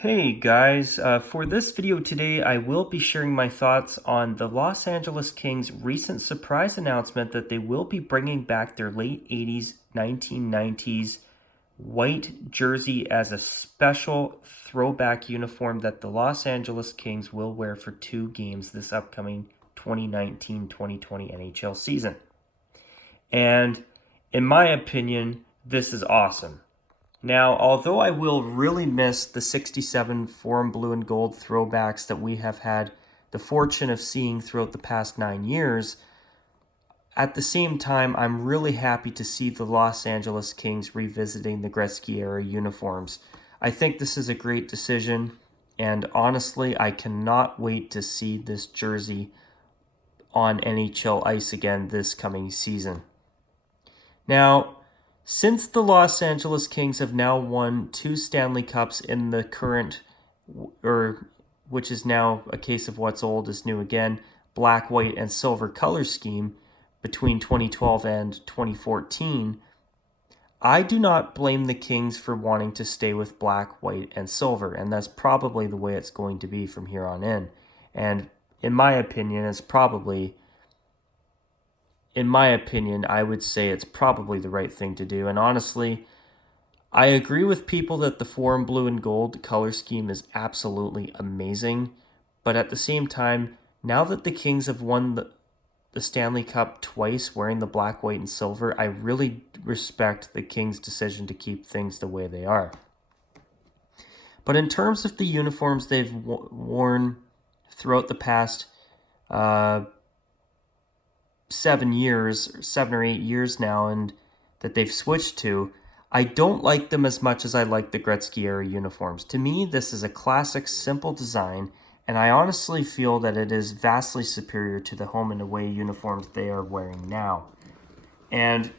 Hey guys, for this video today I will be sharing my thoughts on the Los Angeles Kings' recent surprise announcement that they will be bringing back their late 80s, 1990s white jersey as a special throwback uniform that the Los Angeles Kings will wear for 2 games this upcoming 2019-2020 NHL season. And in my opinion, this is awesome. Now, although I will really miss the 67 Forum Blue and Gold throwbacks that we have had the fortune of seeing throughout the past 9 years, at the same time, I'm really happy to see the Los Angeles Kings revisiting the Gretzky-era uniforms. I think this is a great decision, and honestly, I cannot wait to see this jersey on NHL ice again this coming season. Now, since the Los Angeles Kings have now won 2 Stanley Cups in the current, or which is now a case of what's old is new again, black, white, and silver color scheme between 2012 and 2014, I do not blame the Kings for wanting to stay with black, white, and silver, and that's probably the way it's going to be from here on in. And in my opinion, I would say it's probably the right thing to do. And honestly, I agree with people that the Forum Blue and Gold color scheme is absolutely amazing. But at the same time, now that the Kings have won the Stanley Cup twice wearing the black, white, and silver, I really respect the Kings' decision to keep things the way they are. But in terms of the uniforms they've worn throughout the past 7 or 8 years now, and that they've switched to, I don't like them as much as I like the Gretzky-era uniforms. To me, this is a classic, simple design, and I honestly feel that it is vastly superior to the home and away uniforms they are wearing now. And,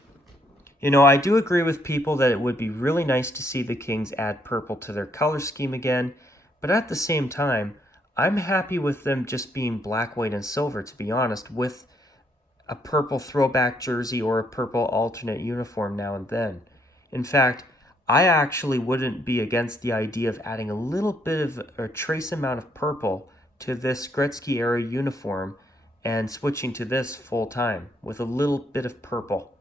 I do agree with people that it would be really nice to see the Kings add purple to their color scheme again, but at the same time, I'm happy with them just being black, white, and silver, to be honest, with a purple throwback jersey or a purple alternate uniform now and then. In fact, I actually wouldn't be against the idea of adding a little bit of a trace amount of purple to this Gretzky-era uniform and switching to this full time with a little bit of purple.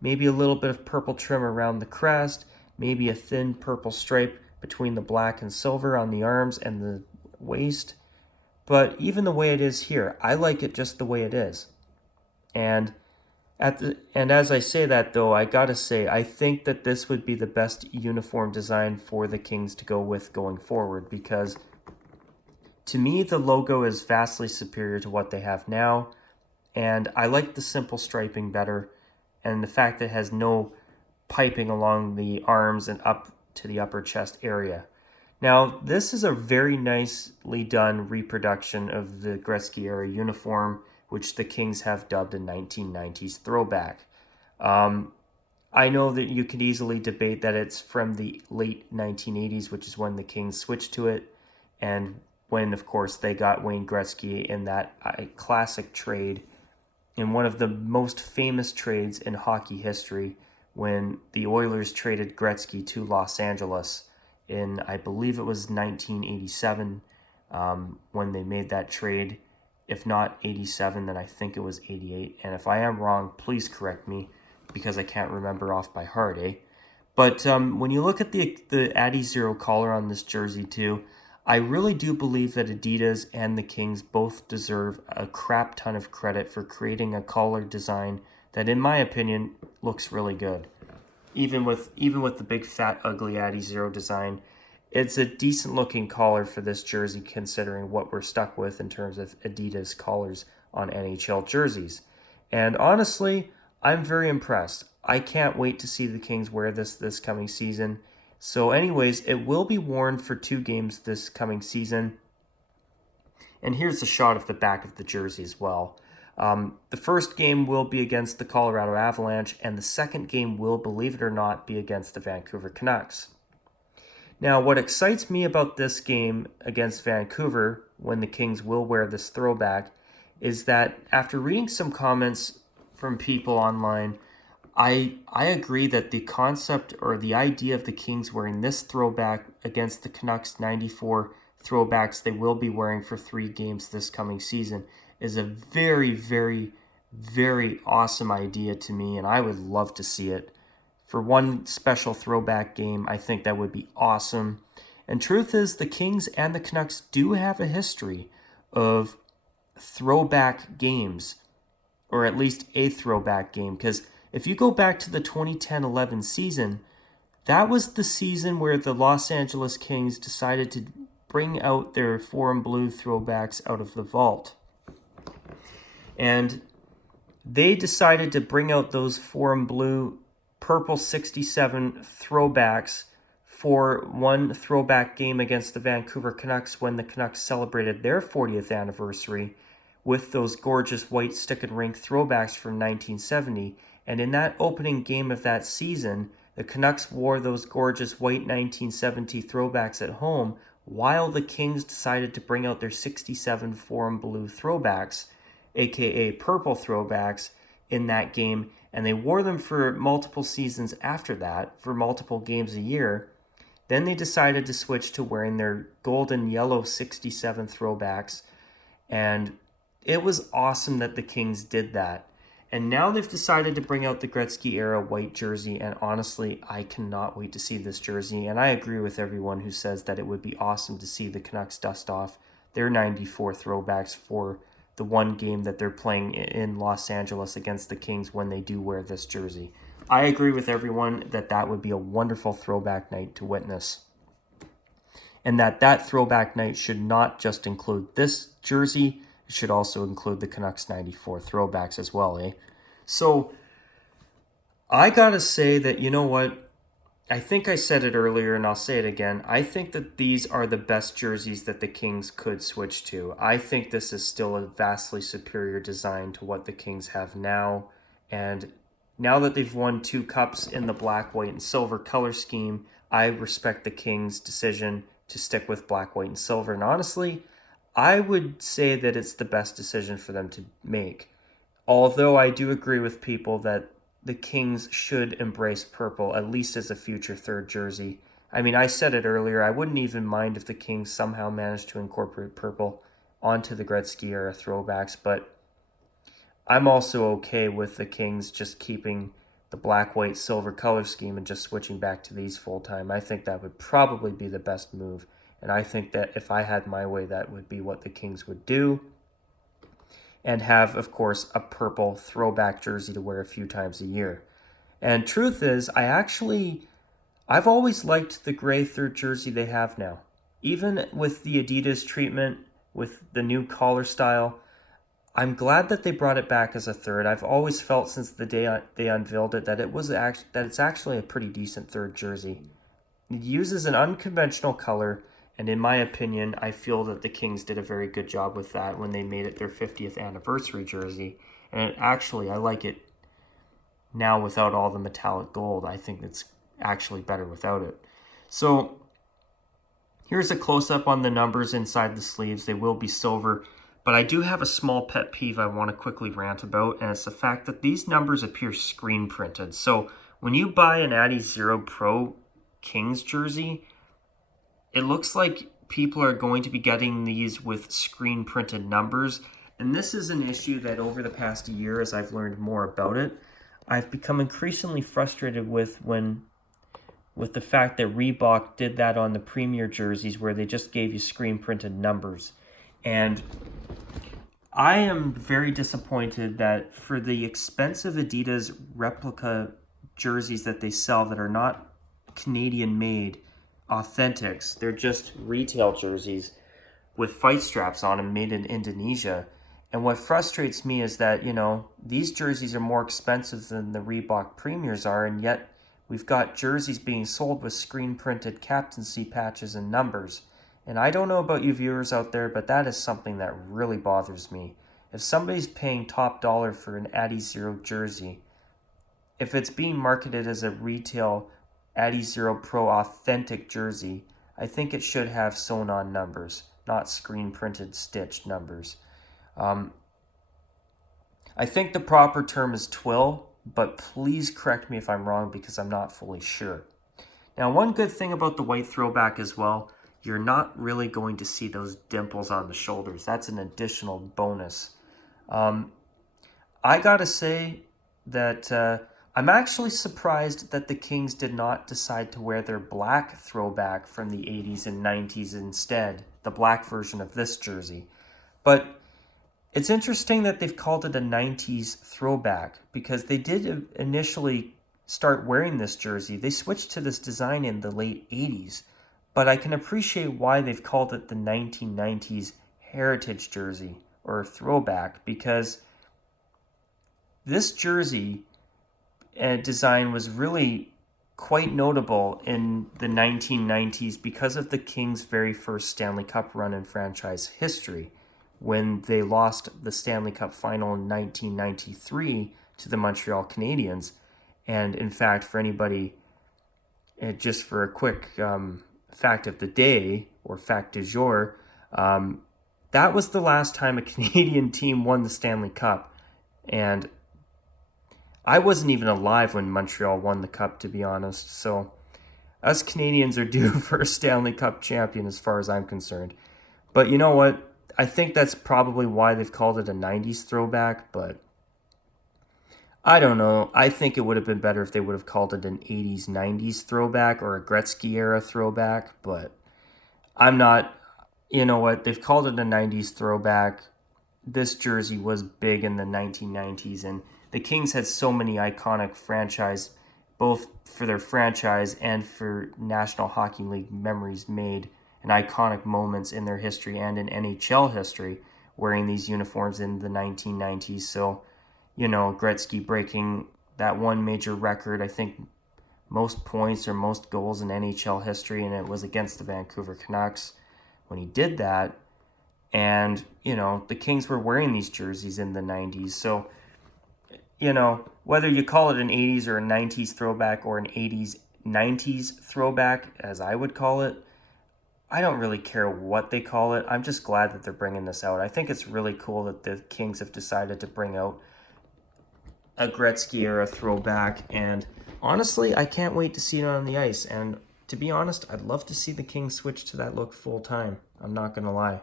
Maybe a little bit of purple trim around the crest, maybe a thin purple stripe between the black and silver on the arms and the waist. But even the way it is here, I like it just the way it is. And as I say that, though, I gotta say, I think that this would be the best uniform design for the Kings to go with going forward, because to me, the logo is vastly superior to what they have now, and I like the simple striping better, and the fact that it has no piping along the arms and up to the upper chest area. Now, this is a very nicely done reproduction of the Gretzky-era uniform, which the Kings have dubbed a 1990s throwback. I know that you could easily debate that it's from the late 1980s, which is when the Kings switched to it, and when, of course, they got Wayne Gretzky in that classic trade, in one of the most famous trades in hockey history, when the Oilers traded Gretzky to Los Angeles in, I believe it was 1987, when they made that trade. If not 87, then I think it was 88. And if I am wrong, please correct me, because I can't remember off by heart, eh? But when you look at the Addy Zero collar on this jersey too, I really do believe that Adidas and the Kings both deserve a crap ton of credit for creating a collar design that, in my opinion, looks really good. Even with the big fat ugly Addy Zero design, it's a decent looking collar for this jersey considering what we're stuck with in terms of Adidas collars on NHL jerseys. And honestly, I'm very impressed. I can't wait to see the Kings wear this coming season. So anyways, it will be worn for 2 games this coming season. And here's a shot of the back of the jersey as well. The first game will be against the Colorado Avalanche, and the second game will, believe it or not, be against the Vancouver Canucks. Now, what excites me about this game against Vancouver, when the Kings will wear this throwback, is that after reading some comments from people online, I agree that the concept or the idea of the Kings wearing this throwback against the Canucks 94 throwbacks they will be wearing for 3 games this coming season is a very, very, very awesome idea to me, and I would love to see it. For one special throwback game, I think that would be awesome. And truth is, the Kings and the Canucks do have a history of throwback games, or at least a throwback game, because if you go back to the 2010-11 season, that was the season where the Los Angeles Kings decided to bring out their forum blue throwbacks out of the vault. And they decided to bring out those forum blue purple 67 throwbacks for one throwback game against the Vancouver Canucks when the Canucks celebrated their 40th anniversary with those gorgeous white stick and rink throwbacks from 1970. And in that opening game of that season, the Canucks wore those gorgeous white 1970 throwbacks at home, while the Kings decided to bring out their 67 forum blue throwbacks, aka purple throwbacks, in that game. And they wore them for multiple seasons after that, for multiple games a year. Then they decided to switch to wearing their golden yellow 67 throwbacks. And it was awesome that the Kings did that. And now they've decided to bring out the Gretzky-era white jersey, and honestly, I cannot wait to see this jersey. And I agree with everyone who says that it would be awesome to see the Canucks dust off their 94 throwbacks for the one game that they're playing in Los Angeles against the Kings when they do wear this jersey. I agree with everyone that that would be a wonderful throwback night to witness. And that throwback night should not just include this jersey, it should also include the Canucks 94 throwbacks as well, eh? So, I gotta say that, you know what? I think I said it earlier and I'll say it again. I think that these are the best jerseys that the Kings could switch to. I think this is still a vastly superior design to what the Kings have now. And now that they've won 2 cups in the black, white, and silver color scheme, I respect the Kings' decision to stick with black, white, and silver. And honestly, I would say that it's the best decision for them to make. Although I do agree with people that the Kings should embrace purple, at least as a future third jersey. I mean, I said it earlier, I wouldn't even mind if the Kings somehow managed to incorporate purple onto the Gretzky-era throwbacks, but I'm also okay with the Kings just keeping the black, white, silver color scheme and just switching back to these full-time. I think that would probably be the best move. And I think that if I had my way, that would be what the Kings would do. And have, of course, a purple throwback jersey to wear a few times a year. And truth is, I've always liked the gray third jersey they have now. Even with the Adidas treatment, with the new collar style, I'm glad that they brought it back as a third. I've always felt since the day they unveiled it that it's actually a pretty decent third jersey. It uses an unconventional color. And in my opinion, I feel that the Kings did a very good job with that when they made it their 50th anniversary jersey. And I like it now without all the metallic gold. I think it's actually better without it. So here's a close-up on the numbers inside the sleeves. They will be silver. But I do have a small pet peeve I want to quickly rant about, and it's the fact that these numbers appear screen printed. So when you buy an Addy Zero Pro Kings jersey, it looks like people are going to be getting these with screen printed numbers. And this is an issue that over the past year, as I've learned more about it, I've become increasingly frustrated with the fact that Reebok did that on the Premier jerseys where they just gave you screen printed numbers. And I am very disappointed that for the expensive Adidas replica jerseys that they sell that are not Canadian made, authentics, they're just retail jerseys with fight straps on them made in Indonesia. And what frustrates me is that, these jerseys are more expensive than the Reebok Premiers are, and yet we've got jerseys being sold with screen printed captaincy patches and numbers. And I don't know about you viewers out there, but that is something that really bothers me. If somebody's paying top dollar for an Addy Zero jersey, if it's being marketed as a retail Addy Zero Pro authentic jersey, I think it should have sewn on numbers, not screen printed stitched numbers. I think the proper term is twill, but please correct me if I'm wrong because I'm not fully sure. Now, one good thing about the white throwback as well, you're not really going to see those dimples on the shoulders. That's an additional bonus. I gotta say that I'm actually surprised that the Kings did not decide to wear their black throwback from the 80s and 90s instead, the black version of this jersey. But it's interesting that they've called it a 90s throwback because they did initially start wearing this jersey. They switched to this design in the late 80s, but I can appreciate why they've called it the 1990s heritage jersey or throwback, because this jersey design was really quite notable in the 1990s because of the Kings' very first Stanley Cup run in franchise history, when they lost the Stanley Cup final in 1993 to the Montreal Canadiens. And in fact, for anybody, just for a quick fact of the day, or fact du jour, that was the last time a Canadian team won the Stanley Cup. And I wasn't even alive when Montreal won the Cup, to be honest. So us Canadians are due for a Stanley Cup champion as far as I'm concerned. But you know what? I think that's probably why they've called it a 90s throwback, but I don't know. I think it would have been better if they would have called it an 80s, 90s throwback or a Gretzky-era throwback, but I'm not. You know what? They've called it a 90s throwback. This jersey was big in the 1990s, and the Kings had so many iconic franchise, both for their franchise and for National Hockey League memories made, and iconic moments in their history and in NHL history wearing these uniforms in the 1990s. So, you know, Gretzky breaking that one major record, I think most points or most goals in NHL history, and it was against the Vancouver Canucks when he did that. And, you know, the Kings were wearing these jerseys in the 90s. So, you know, whether you call it an 80s or a 90s throwback or an 80s, 90s throwback, as I would call it, I don't really care what they call it. I'm just glad that they're bringing this out. I think it's really cool that the Kings have decided to bring out a Gretzky-era throwback. And honestly, I can't wait to see it on the ice. And to be honest, I'd love to see the Kings switch to that look full time. I'm not going to lie.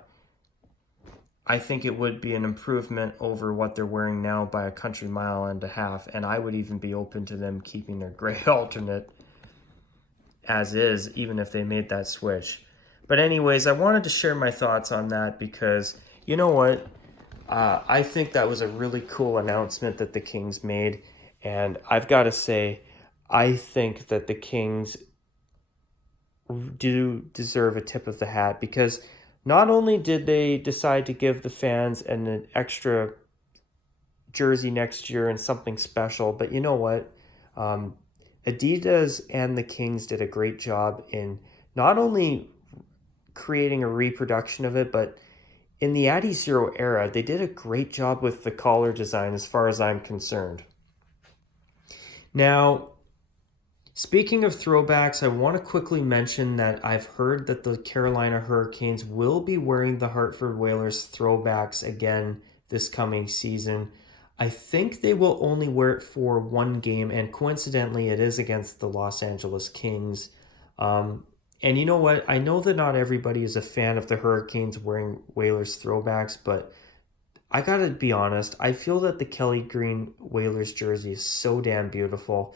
I think it would be an improvement over what they're wearing now by a country mile and a half, and I would even be open to them keeping their gray alternate as is, even if they made that switch. But anyways, I wanted to share my thoughts on that because, you know what? I think that was a really cool announcement that the Kings made, and I've got to say, I think that the Kings do deserve a tip of the hat because not only did they decide to give the fans an extra jersey next year and something special, but you know what? Adidas and the Kings did a great job in not only creating a reproduction of it, but in the Adizero era, they did a great job with the collar design as far as I'm concerned. Now, speaking of throwbacks, I want to quickly mention that I've heard that the Carolina Hurricanes will be wearing the Hartford Whalers throwbacks again this coming season. I think they will only wear it for one game, and coincidentally, it is against the Los Angeles Kings. And you know what? I know that not everybody is a fan of the Hurricanes wearing Whalers throwbacks, but I gotta be honest, I feel that the Kelly Green Whalers jersey is so damn beautiful.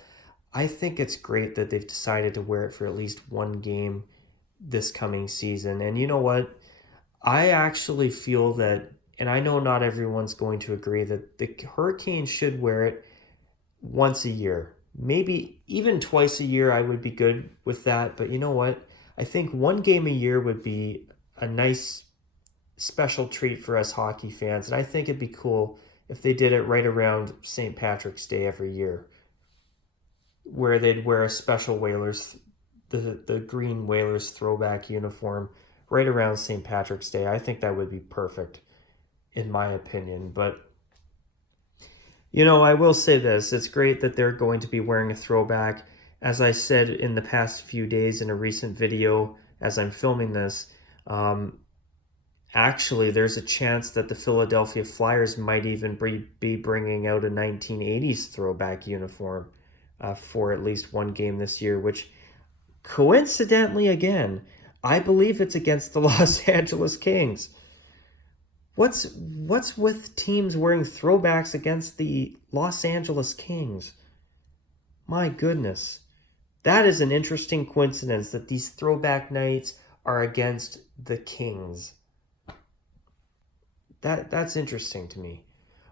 I think it's great that they've decided to wear it for at least one game this coming season. And you know what? I actually feel that, and I know not everyone's going to agree, that the Hurricanes should wear it once a year. Maybe even twice a year, I would be good with that. But you know what? I think one game a year would be a nice special treat for us hockey fans. And I think it'd be cool if they did it right around St. Patrick's Day every year, where they'd wear a special Whalers, the green Whalers throwback uniform right around St. Patrick's Day. I think that would be perfect, in my opinion. But, you know, I will say this. It's great that they're going to be wearing a throwback. As I said in the past few days in a recent video as I'm filming this, Actually, there's a chance that the Philadelphia Flyers might even be bringing out a 1980s throwback uniform for at least one game this year, which coincidentally, again, I believe it's against the Los Angeles Kings. What's with teams wearing throwbacks against the Los Angeles Kings? My goodness. That is an interesting coincidence that these throwback nights are against the Kings. That's interesting to me.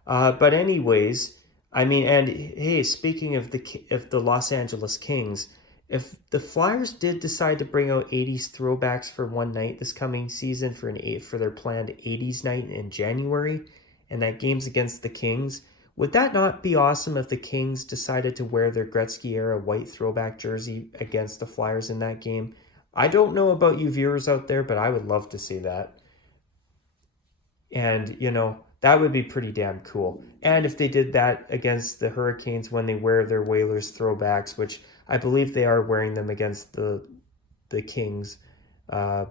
But anyways, I mean, and hey, speaking of the Los Angeles Kings, if the Flyers did decide to bring out 80s throwbacks for one night this coming season for their planned 80s night in January, and that game's against the Kings, would that not be awesome if the Kings decided to wear their Gretzky-era white throwback jersey against the Flyers in that game? I don't know about you viewers out there, but I would love to see that. And, that would be pretty damn cool. And if they did that against the Hurricanes when they wear their Whalers throwbacks, which I believe they are wearing them against the Kings uh,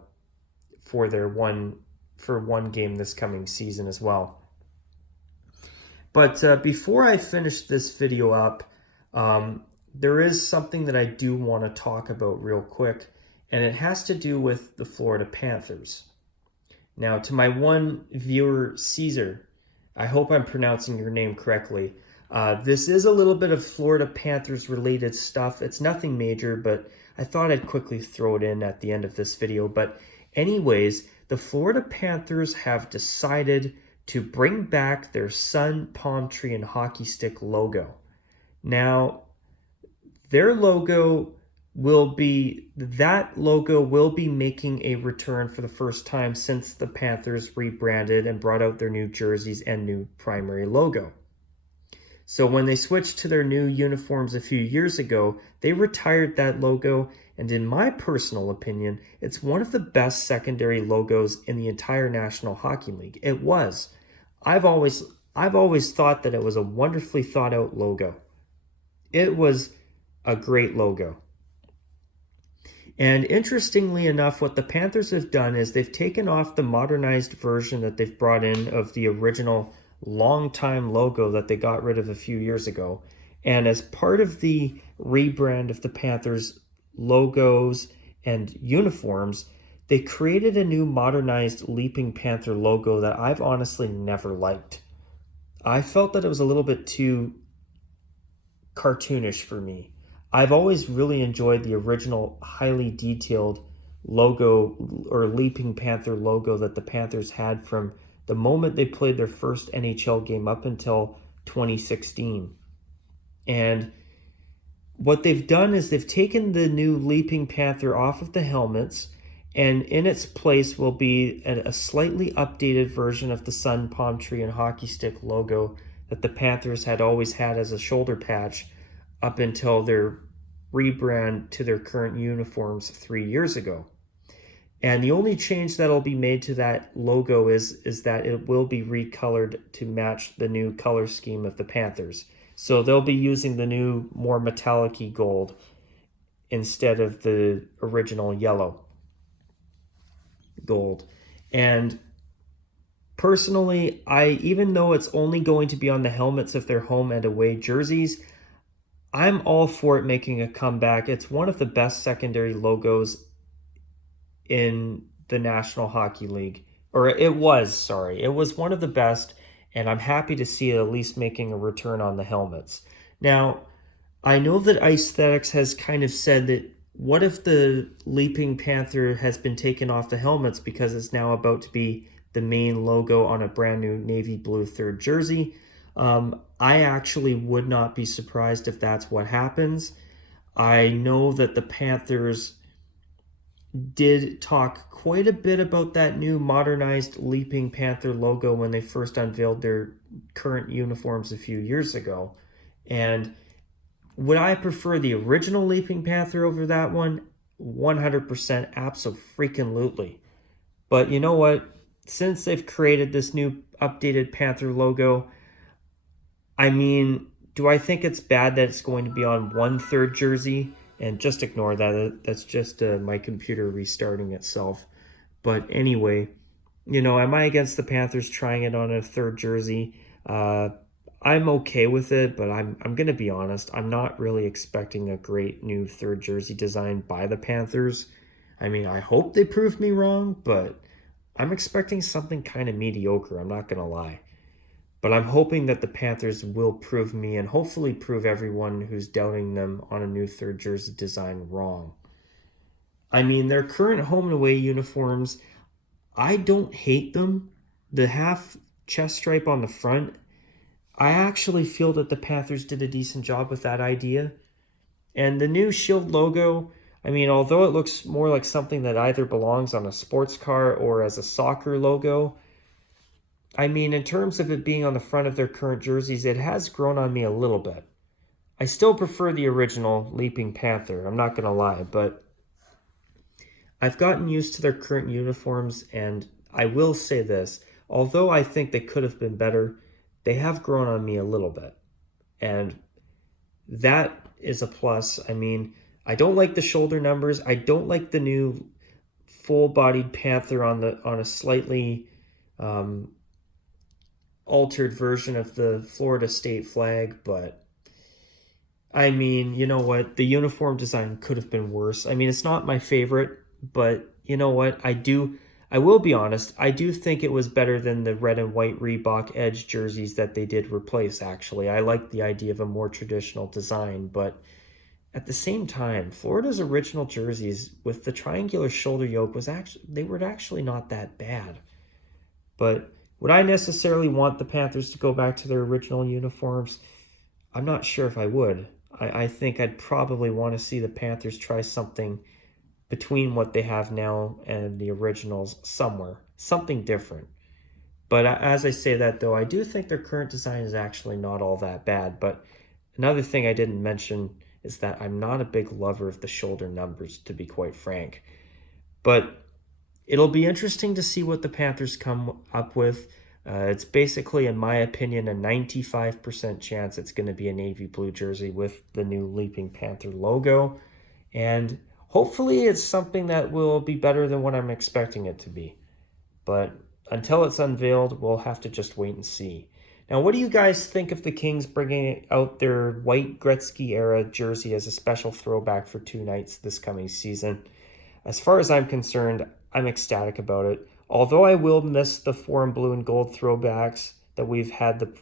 for one game this coming season as well. But before I finish this video up, there is something that I do want to talk about real quick, and it has to do with the Florida Panthers. Now, to my one viewer, Caesar, I hope I'm pronouncing your name correctly. This is a little bit of Florida Panthers related stuff. It's nothing major, but I thought I'd quickly throw it in at the end of this video. But anyways, the Florida Panthers have decided to bring back their sun, palm tree, and hockey stick logo. Now, their logo will be making a return for the first time since the Panthers rebranded and brought out their new jerseys and new primary logo. So when they switched to their new uniforms a few years ago, they retired that logo, and in my personal opinion, it's one of the best secondary logos in the entire National Hockey League. It was. I've always thought that it was a wonderfully thought out logo. It was a great logo. And interestingly enough, what the Panthers have done is they've taken off the modernized version that they've brought in of the original long-time logo that they got rid of a few years ago. And as part of the rebrand of the Panthers logos and uniforms, they created a new modernized Leaping Panther logo that I've honestly never liked. I felt that it was a little bit too cartoonish for me. I've always really enjoyed the original highly detailed logo or Leaping Panther logo that the Panthers had from the moment they played their first NHL game up until 2016. And what they've done is they've taken the new Leaping Panther off of the helmets, and in its place will be a slightly updated version of the sun, palm tree, and hockey stick logo that the Panthers had always had as a shoulder patch up until their rebrand to their current uniforms 3 years ago. And the only change that'll be made to that logo is that it will be recolored to match the new color scheme of the Panthers. So they'll be using the new, more metallic-y gold instead of the original yellow gold. And personally, even though it's only going to be on the helmets of their home and away jerseys, I'm all for it making a comeback. It's one of the best secondary logos in the National Hockey League. It was one of the best, and I'm happy to see it at least making a return on the helmets. Now, I know that Aesthetics has kind of said that what if the Leaping Panther has been taken off the helmets because it's now about to be the main logo on a brand new navy blue third jersey? I actually would not be surprised if that's what happens. I know that the Panthers did talk quite a bit about that new modernized Leaping Panther logo when they first unveiled their current uniforms a few years ago. And would I prefer the original Leaping Panther over that one? 100% abso-freaking-lutely. But you know what? Since they've created this new updated Panther logo, I mean, do I think it's bad that it's going to be on 1/3 jersey? And just ignore that. That's just my computer restarting itself. But anyway, Am I against the Panthers trying it on a third jersey? Uh, I'm okay with it, but I'm gonna be honest. I'm not really expecting a great new third jersey design by the Panthers. I mean, I hope they prove me wrong, but I'm expecting something kind of mediocre. I'm not gonna lie. But I'm hoping that the Panthers will prove me and hopefully prove everyone who's doubting them on a new third jersey design wrong. I mean, their current home and away uniforms, I don't hate them. The half chest stripe on the front, I actually feel that the Panthers did a decent job with that idea. And the new Shield logo, I mean, although it looks more like something that either belongs on a sports car or as a soccer logo, I mean, in terms of it being on the front of their current jerseys, it has grown on me a little bit. I still prefer the original Leaping Panther, I'm not going to lie, but I've gotten used to their current uniforms, and I will say this, although I think they could have been better, they have grown on me a little bit. And that is a plus. I mean, I don't like the shoulder numbers. I don't like the new full-bodied Panther on a slightly um, altered version of the Florida state flag, but I mean, you know what? The uniform design could have been worse. I mean, it's not my favorite, but you know what? I will be honest, I do think it was better than the red and white Reebok Edge jerseys that they did replace, actually. I like the idea of a more traditional design, but at the same time, Florida's original jerseys with the triangular shoulder yoke they were actually not that bad. But would I necessarily want the Panthers to go back to their original uniforms? I'm not sure if I would. I think I'd probably want to see the Panthers try something between what they have now and the originals somewhere, something different. But as I say that, though, I do think their current design is actually not all that bad. But another thing I didn't mention is that I'm not a big lover of the shoulder numbers, to be quite frank. But it'll be interesting to see what the Panthers come up with. It's basically, in my opinion, a 95% chance it's going to be a navy blue jersey with the new Leaping Panther logo. And hopefully it's something that will be better than what I'm expecting it to be. But until it's unveiled, we'll have to just wait and see. Now, what do you guys think of the Kings bringing out their white Gretzky-era jersey as a special throwback for 2 nights this coming season? As far as I'm concerned, I'm ecstatic about it. Although I will miss the foreign blue and gold throwbacks that we've had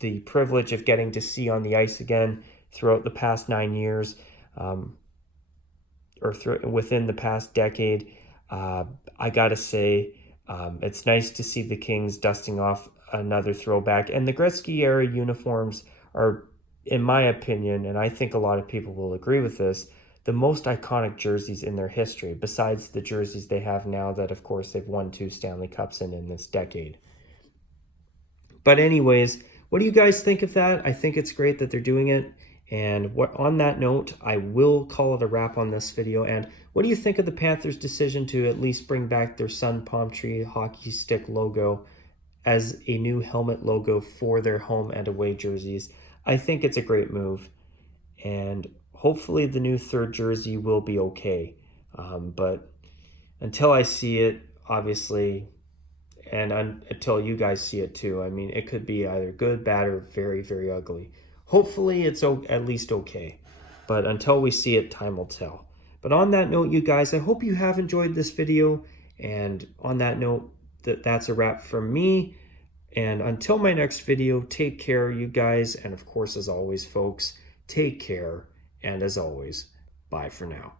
the privilege of getting to see on the ice again throughout the past 9 years, within the past decade, I gotta say, it's nice to see the Kings dusting off another throwback. And the Gretzky-era uniforms are, in my opinion, and I think a lot of people will agree with this, the most iconic jerseys in their history, besides the jerseys they have now that, of course, they've won 2 Stanley Cups in this decade. But anyways, what do you guys think of that? I think it's great that they're doing it. And on that note, I will call it a wrap on this video. And what do you think of the Panthers' decision to at least bring back their Sun Palm Tree hockey stick logo as a new helmet logo for their home and away jerseys? I think it's a great move. And hopefully the new third jersey will be okay. But until I see it, obviously, and until you guys see it too, I mean, it could be either good, bad, or very, very ugly. Hopefully it's at least okay. But until we see it, time will tell. But on that note, you guys, I hope you have enjoyed this video. And on that note, that's a wrap from me. And until my next video, take care, you guys. And of course, as always, folks, take care. And as always, bye for now.